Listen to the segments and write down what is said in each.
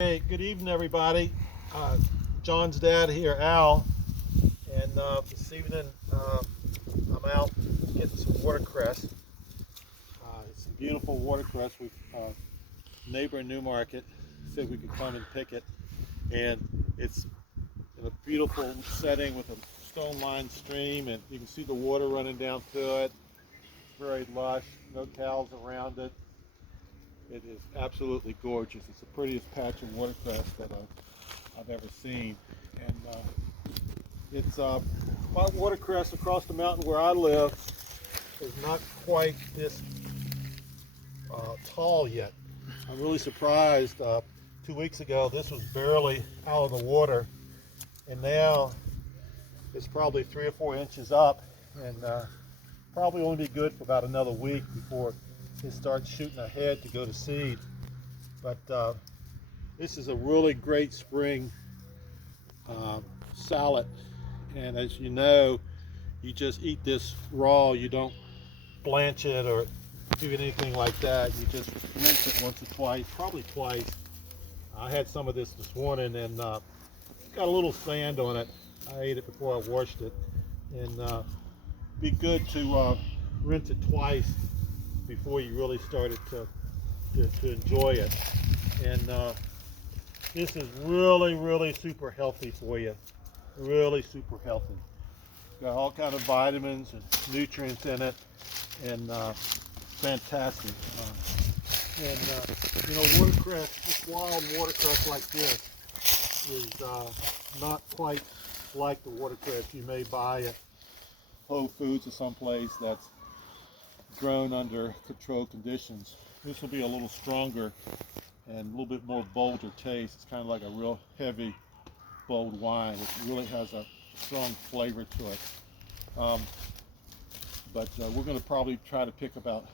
Hey, good evening, everybody. John's dad here, Al, and this evening I'm out getting some watercress. It's some beautiful watercress. We neighbor in Newmarket said we could come and pick it, and it's in a beautiful setting with a stone-lined stream, and you can see the water running down through it. It's very lush, no cows around it. It is absolutely gorgeous. It's the prettiest patch of watercress that I've ever seen. And it's my watercress across the mountain where I live is not quite this tall yet. I'm really surprised. 2 weeks ago, this was barely out of the water, and now it's probably 3 or 4 inches up, and probably only be good for about another week before it starts shooting ahead to go to seed. But this is a really great spring salad, and as you know, you just eat this raw. You don't blanch it or do anything like that. You just rinse it once or twice, probably twice. I had some of this morning, and it's got a little sand on it. I ate it before I washed it, and be good to rinse it twice before you really started to enjoy it. And this is really super healthy for you. Really super healthy. It's got all kind of vitamins and nutrients in it, and fantastic. Watercress, this wild watercress like this is not quite like the watercress you may buy at Whole Foods or someplace that's grown under controlled conditions. This will be a little stronger and a little bit more bolder taste. It's kind of like a real heavy, bold wine. It really has a strong flavor to it. But we're going to probably try to pick about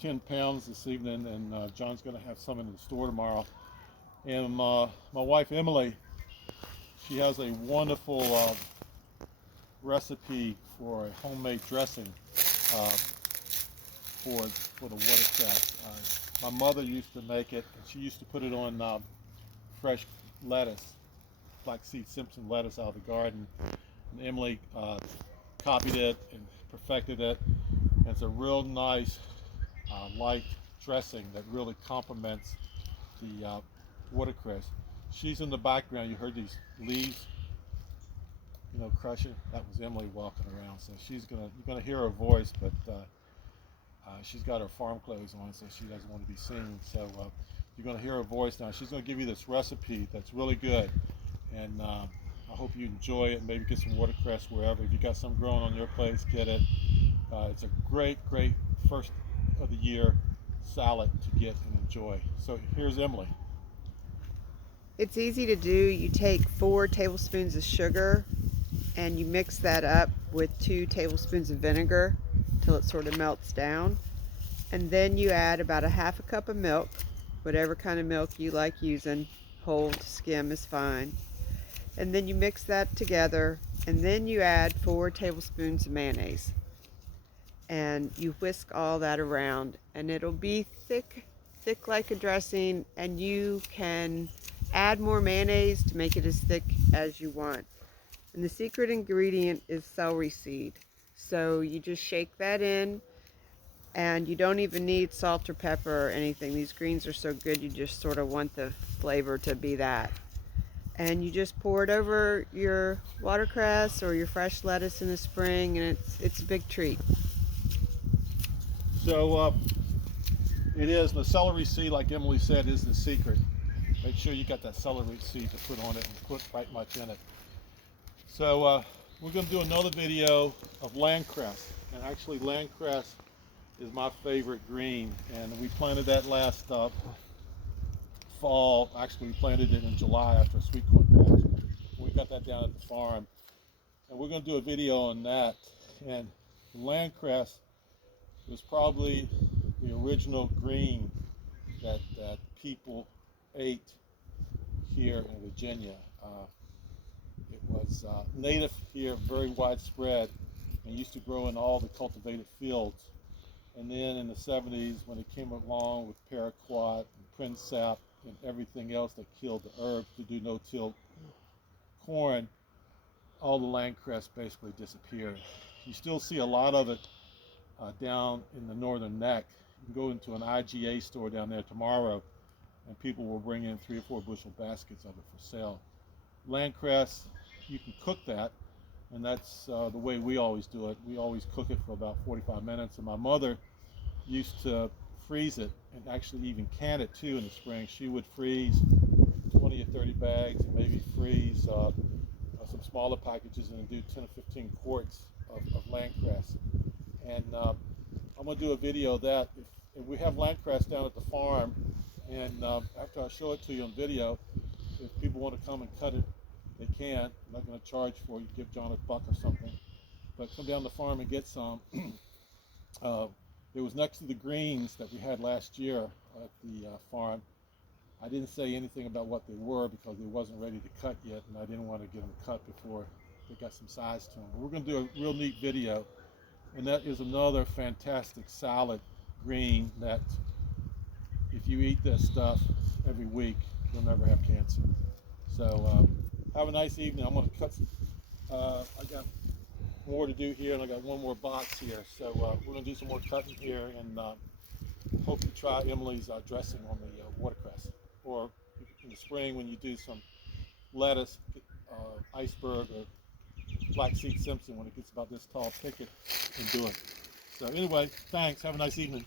10 pounds this evening, and John's going to have some in the store tomorrow. And my wife Emily, she has a wonderful recipe for a homemade dressing for the watercress. My mother used to make it, and she used to put it on fresh lettuce, flaxseed Simpson lettuce out of the garden. And Emily copied it and perfected it. And it's a real nice light dressing that really complements the watercress. She's in the background. You heard these leaves, crushing. That was Emily walking around. So you're gonna hear her voice, but she's got her farm clothes on, so she doesn't want to be seen. So you're going to hear her voice now. She's going to give you this recipe that's really good, and I hope you enjoy it. Maybe get some watercress wherever. If you got some growing on your place, get it. It's a great first of the year salad to get and enjoy. So here's Emily. It's easy to do. You take 4 tablespoons of sugar and you mix that up with 2 tablespoons of vinegar till it sort of melts down. And then you add about a half a cup of milk, whatever kind of milk you like using. Whole to skim is fine. And then you mix that together, and then you add 4 tablespoons of mayonnaise. And you whisk all that around, and it'll be thick like a dressing, and you can add more mayonnaise to make it as thick as you want. And the secret ingredient is celery seed. So you just shake that in, and you don't even need salt or pepper or anything. These greens are so good, you just sort of want the flavor to be that. And you just pour it over your watercress or your fresh lettuce in the spring, and it's a big treat. So it is the celery seed, like Emily said, is the secret. Make sure you got that celery seed to put on it and put right much in it. So we're going to do another video of landcress, and actually landcress is my favorite green, and we planted that last fall. Actually, we planted it in July after a sweet corn patch. We got that down at the farm, and we're going to do a video on that. And landcress was probably the original green that people ate here in Virginia. It was native here, very widespread, and used to grow in all the cultivated fields. And then in the 70s, when it came along with paraquat and prinsep, and everything else that killed the herbs to do no-till corn, all the land cress basically disappeared. You still see a lot of it down in the northern neck. You can go into an IGA store down there tomorrow, and people will bring in 3 or 4 bushel baskets of it for sale. Land cress, you can cook that, and that's the way we always do it. We always cook it for about 45 minutes, and my mother used to freeze it and actually even can it too in the spring. She would freeze 20 or 30 bags and maybe freeze some smaller packages and do 10 or 15 quarts of land cress. And I'm going to do a video of that. If we have land cress down at the farm, and after I show it to you on video, if people want to come and cut it, they can. I'm not going to charge for it. You give John $1 or something. But come down the farm and get some. It was next to the greens that we had last year at the farm. I didn't say anything about what they were because they wasn't ready to cut yet, and I didn't want to get them cut before they got some size to them. But we're going to do a real neat video, and that is another fantastic salad green that if you eat this stuff every week, you'll never have cancer. So have a nice evening. I'm going to cut. I got more to do here, and I got one more box here. So we're going to do some more cutting here, and hope to try Emily's dressing on the watercress. Or in the spring when you do some lettuce, iceberg or flaxseed Simpson, when it gets about this tall, pick it and do it. So anyway, thanks. Have a nice evening.